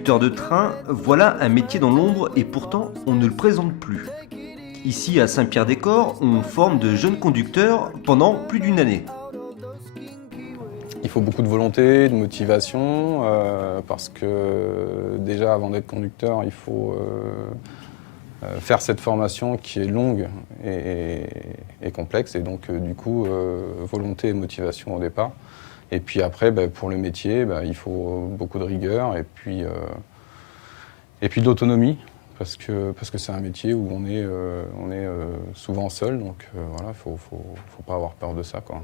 Conducteur de train, voilà un métier dans l'ombre et pourtant on ne le présente plus. Ici à Saint-Pierre-des-Corps, on forme de jeunes conducteurs pendant plus d'une année. Il faut beaucoup de volonté, de motivation, parce que déjà avant d'être conducteur, il faut faire cette formation qui est longue et complexe, et donc du coup volonté et motivation au départ. Et puis après, pour le métier, il faut beaucoup de rigueur et puis d'autonomie, parce que c'est un métier où on est souvent seul, donc voilà, faut pas avoir peur de ça, quoi.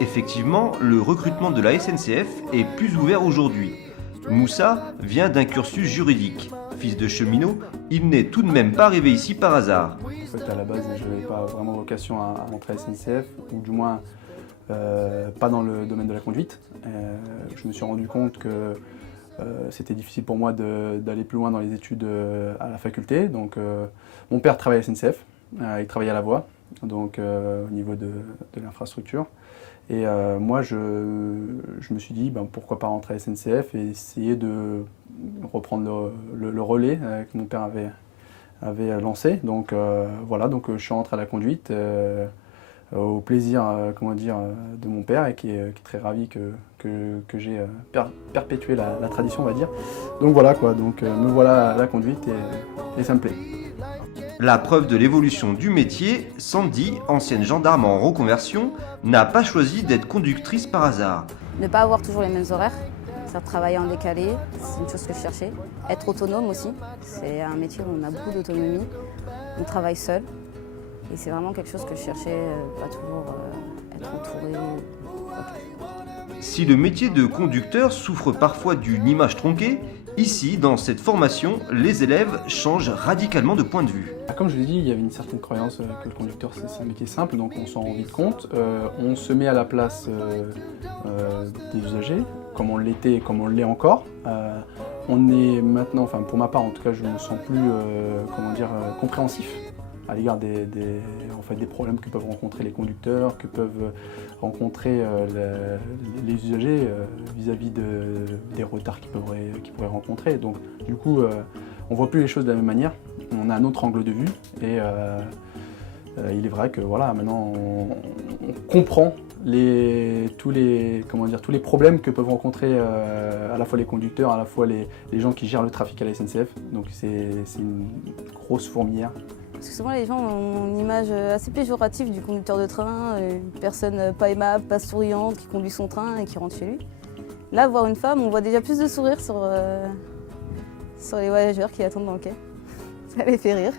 Effectivement, le recrutement de la SNCF est plus ouvert aujourd'hui. Moussa vient d'un cursus juridique. Fils de cheminot, il n'est tout de même pas arrivé ici par hasard. En fait, à la base, je n'avais pas vraiment vocation à rentrer à la SNCF, ou du moins pas dans le domaine de la conduite. Je me suis rendu compte que c'était difficile pour moi d'aller plus loin dans les études à la faculté. Donc, mon père travaille à la SNCF, il travaillait à la voie, donc au niveau de l'infrastructure. Et moi, je me suis dit, pourquoi pas rentrer à la SNCF et essayer de reprendre le relais que mon père avait lancé. Donc voilà, donc je suis rentré à la conduite au plaisir de mon père, et qui est très ravi que j'ai perpétué la tradition, on va dire. Donc voilà quoi, donc me voilà à la conduite et ça me plaît. La preuve de l'évolution du métier, Sandy, ancienne gendarme en reconversion, n'a pas choisi d'être conductrice par hasard. Ne pas avoir toujours les mêmes horaires, faire travailler en décalé, c'est une chose que je cherchais. Être autonome aussi, c'est un métier où on a beaucoup d'autonomie, on travaille seul. Et c'est vraiment quelque chose que je cherchais, pas toujours être entouré. Si le métier de conducteur souffre parfois d'une image tronquée, ici, dans cette formation, les élèves changent radicalement de point de vue. Comme je l'ai dit, il y avait une certaine croyance que le conducteur c'est un métier simple, donc on s'en rend vite compte. On se met à la place des usagers, comme on l'était et comme on l'est encore. On est maintenant, enfin pour ma part en tout cas, je me sens plus compréhensif à l'égard des problèmes que peuvent rencontrer les conducteurs, que peuvent rencontrer les usagers vis-à-vis des retards qu'ils pourraient rencontrer. Donc du coup, on ne voit plus les choses de la même manière, on a un autre angle de vue, et il est vrai que voilà, maintenant on comprend tous les problèmes que peuvent rencontrer à la fois les conducteurs, à la fois les gens qui gèrent le trafic à la SNCF. Donc c'est une grosse fourmilière. Parce que souvent les gens ont une image assez péjorative du conducteur de train, une personne pas aimable, pas souriante, qui conduit son train et qui rentre chez lui. Là, voir une femme, on voit déjà plus de sourires sur les voyageurs qui attendent dans le quai. Ça les fait rire.